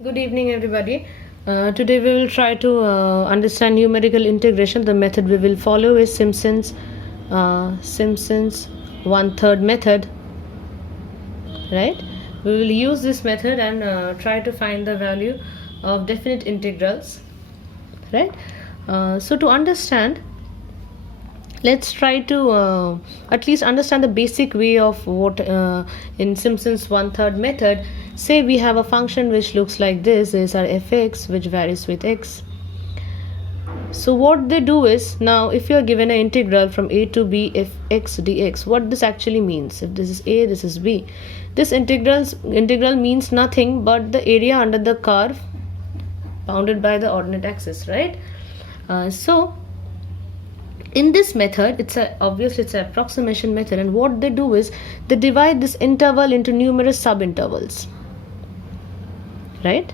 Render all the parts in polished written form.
Good evening, everybody. Today we will try to understand numerical integration. The method we will follow is Simpson's one-third method. Right? We will use this method and try to find the value of definite integrals. Right? So to understand, let's try to at least understand the basic way of what in Simpson's one-third method. Say we have a function which looks like this is our fx, which varies with x. So what they do is, now if you are given an integral from a to b f x dx, what this actually means, if this is a, this is b, this integral means nothing but the area under the curve bounded by the ordinate axis, right? So in this method, obviously it's an approximation method, and what they do is they divide this interval into numerous subintervals, right?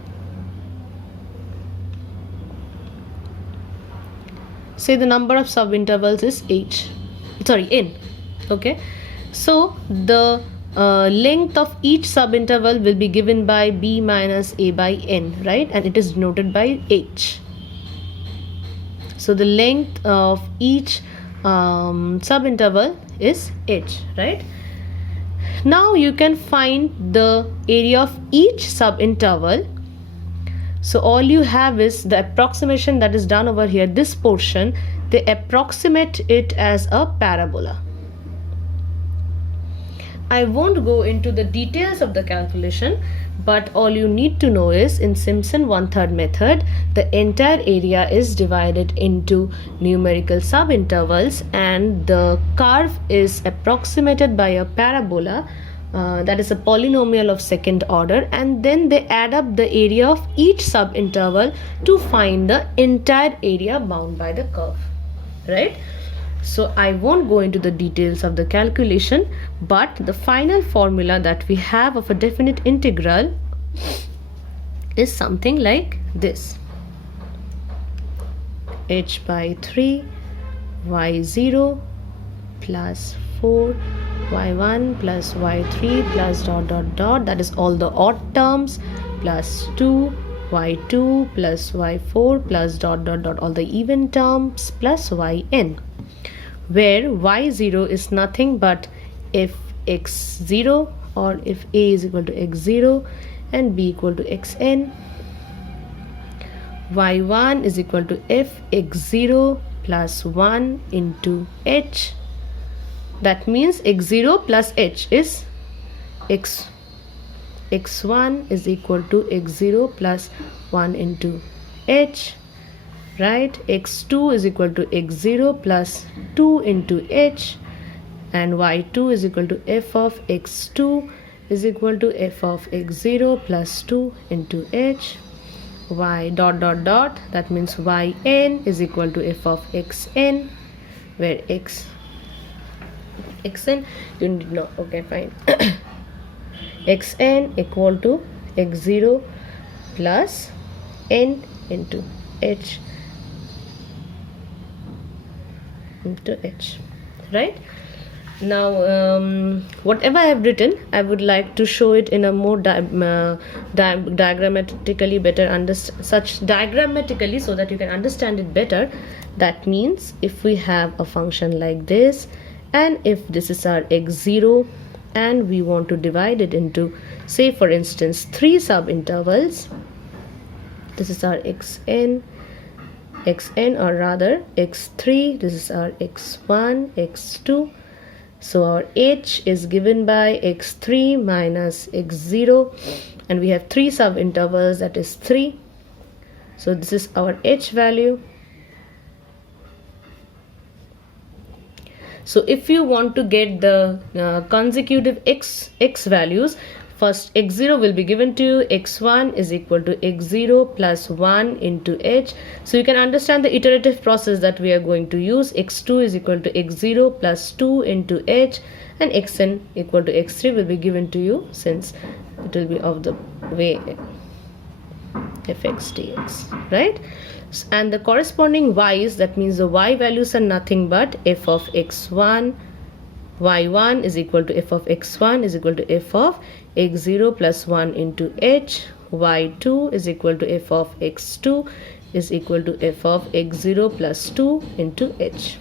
Say the number of subintervals is n. Okay, so the length of each subinterval will be given by b minus a by n, right? And it is denoted by h. So the length of each subinterval is h, right? Now you can find the area of each subinterval. So all you have is the approximation that is done over here. This portion, they approximate it as a parabola. I won't go into the details of the calculation, but all you need to know is in Simpson one-third method, the entire area is divided into numerical subintervals, and the curve is approximated by a parabola that is a polynomial of second order, and then they add up the area of each subinterval to find the entire area bound by the curve, right? So I won't go into the details of the calculation, but the final formula that we have of a definite integral is something like this: h by 3 y0 plus 4 y1 plus y3 plus dot dot dot, that is all the odd terms, plus 2 y2 plus y4 plus dot dot dot, all the even terms, plus yn, where y0 is nothing but if x0, or if a is equal to x0 and b equal to xn, y1 is equal to f x0 plus 1 into h. That means x0 plus h is x. x1 is equal to x0 plus 1 into h, right? x2 is equal to x0 plus 2 into h, and y2 is equal to f of x2 is equal to f of x0 plus 2 into h, y dot dot dot, that means yn is equal to f of xn, where xn you need to know, okay, fine. xn equal to x0 plus n into h right? Now whatever I have written, I would like to show it in a more diagrammatically better, so that you can understand it better. That means if we have a function like this, and if this is our x0, and we want to divide it into, say for instance, 3 subintervals, this is our xn, or rather x3, this is our x1, x2. So our h is given by x3 minus x0, and we have 3 subintervals, that is 3. So this is our h value. So if you want to get the consecutive x values, first x0 will be given to you, x1 is equal to x0 plus 1 into h. So you can understand the iterative process that we are going to use. x2 is equal to x0 plus 2 into h, and xn equal to x3 will be given to you, since it will be of the way fx dx, right? And the corresponding y's, that means the y values are nothing but f of x1, y1 is equal to f of x1 is equal to f of x0 plus 1 into h, y2 is equal to f of x2 is equal to f of x0 plus 2 into h,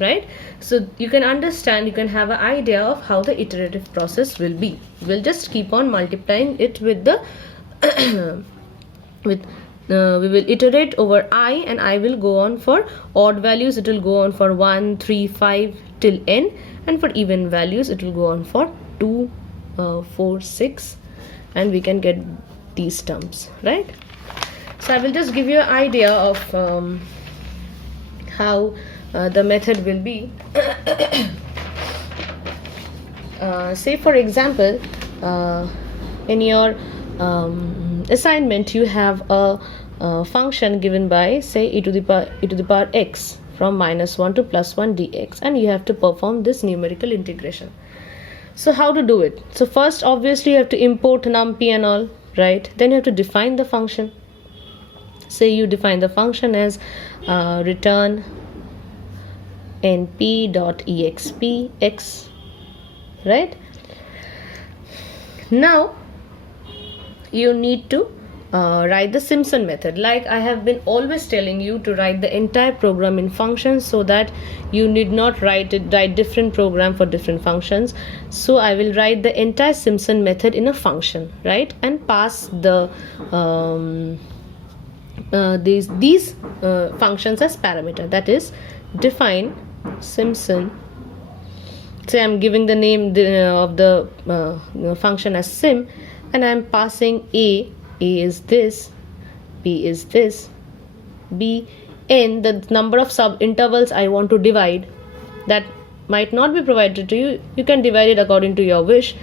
right? So you can understand, you can have an idea of how the iterative process will be. We'll just keep on multiplying it with the we will iterate over I, and I will go on for odd values, it will go on for 1, 3, 5 till n, and for even values it will go on for 2, 4, 6, and we can get these terms, right? So I will just give you an idea of how the method will be. Say for example, in your assignment you have a function given by, say, e to the power x from -1 to +1 dx, and you have to perform this numerical integration. So how to do it? So first, obviously, you have to import numpy and all, right? Then you have to define the function. Say you define the function as return np.exp x, right? Now you need to write the Simpson method. Like I have been always telling you to write the entire program in functions, so that you need not write different program for different functions. So I will write the entire Simpson method in a function, right, and pass the these functions as parameter. That is, define Simpson. Say I'm giving the name of the function as sim, and I'm passing a is this, b is this, b, n, the number of sub intervals I want to divide. That might not be provided to you, you can divide it according to your wish,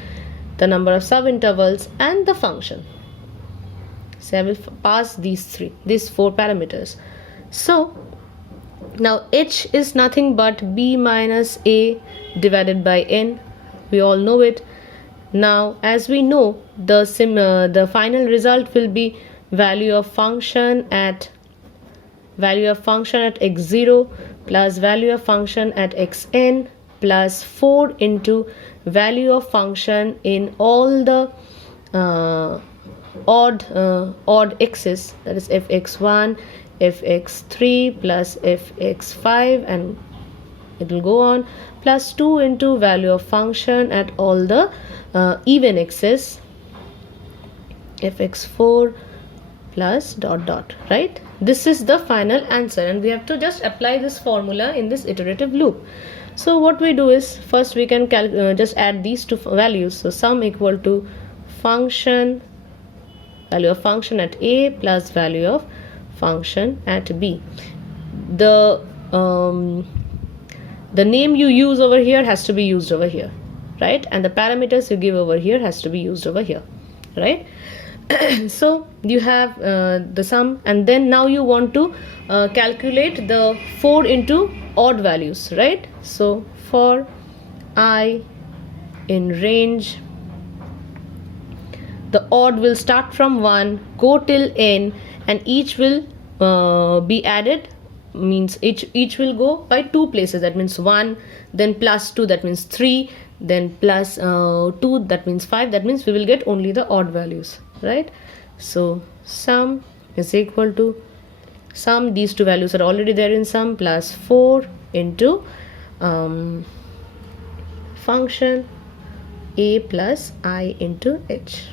the number of sub intervals and the function. So I will pass these four parameters. So now h is nothing but b minus a divided by n. We all know it. Now as we know, the final result will be value of function at x0 plus value of function at xn plus 4 into value of function in all the odd x's, that is fx1, fx3 plus fx5, and it will go on, plus 2 into value of function at all the even x's, fx4 plus ... right? This is the final answer, and we have to just apply this formula in this iterative loop. So what we do is, first we can just add these two values. So sum equal to function, value of function at a plus value of function at b. The name you use over here has to be used over here, right? And the parameters you give over here has to be used over here, right? So you have the sum, and then now you want to calculate the 4 into odd values, right? So for I in range, the odd will start from 1, go till n, and each will be added, means each will go by 2 places, that means 1, then plus 2, that means 3, then plus 2, that means 5, that means we will get only the odd values, right? So sum is equal to sum, these two values are already there in sum, plus 4 into function a plus I into h,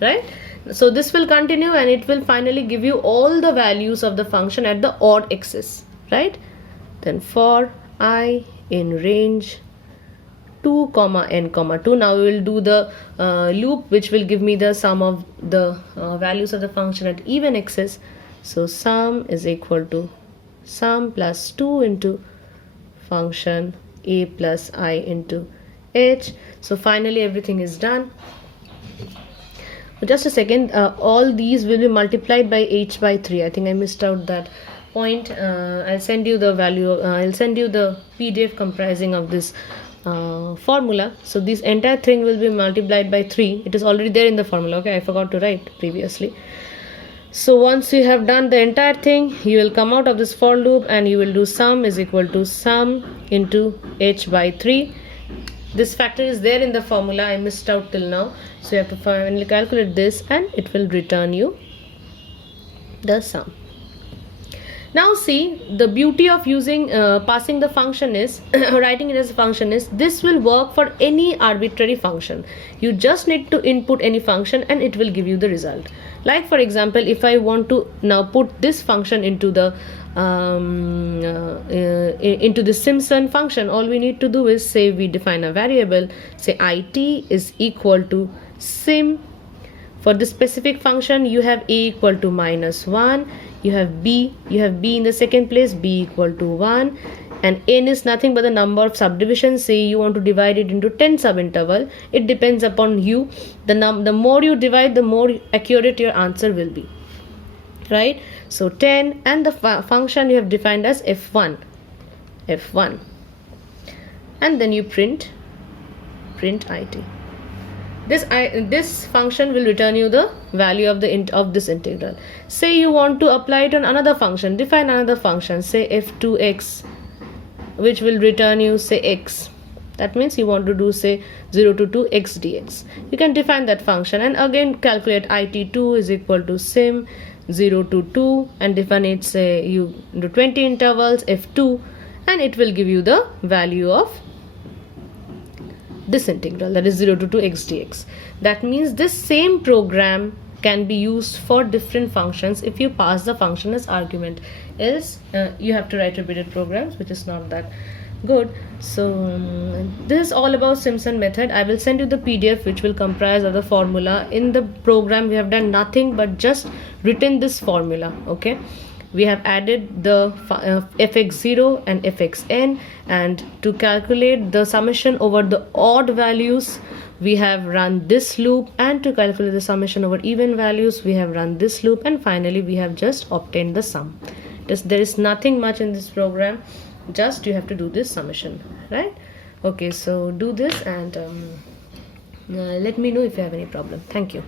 right? So this will continue, and it will finally give you all the values of the function at the odd x's, right? Then for I in range 2 comma n comma 2, now we will do the loop which will give me the sum of the values of the function at even x's. So sum is equal to sum plus 2 into function a plus I into h. So finally everything is done. Just a second, all these will be multiplied by h by 3. I think I missed out that point. I'll send you the value, I'll send you the PDF comprising of this formula. So this entire thing will be multiplied by 3. It is already there in the formula, okay? I forgot to write previously. So once you have done the entire thing, you will come out of this for loop, and you will do sum is equal to sum into h by 3 This factor is there in the formula, I missed out till now. So you have to finally calculate this and it will return you the sum. Now see, the beauty of using passing the function is writing it as a function is this will work for any arbitrary function. You just need to input any function and it will give you the result. Like for example, if I want to now put this function into the Simpson function, all we need to do is say we define a variable, say it is equal to sim. For this specific function, you have a equal to -1, you have b in the second place, b equal to 1, and n is nothing but the number of subdivisions. Say you want to divide it into 10 subinterval, it depends upon you. The more you divide, the more accurate your answer will be, right? So 10, and the function you have defined as f1, and then you print it. This function will return you the value of this integral. Say you want to apply it on another function, define another function, say f2x, which will return you say x. That means you want to do say 0 to 2 x dx. You can define that function and again calculate it2 is equal to sim 0 to 2 and define it, say you do 20 intervals f2, and it will give you the value of this integral, that is 0 to 2 x dx. That means this same program can be used for different functions if you pass the function as argument. Else you have to write repeated programs, which is not that good. So this is all about Simpson method. I will send you the PDF which will comprise of the formula. In the program we have done nothing but just written this formula. Okay, we have added the fx0 and fxn, and to calculate the summation over the odd values we have run this loop, and to calculate the summation over even values we have run this loop, and finally we have just obtained the sum. There is nothing much in this program, just you have to do this summation, right? Okay, so do this and let me know if you have any problem. Thank you.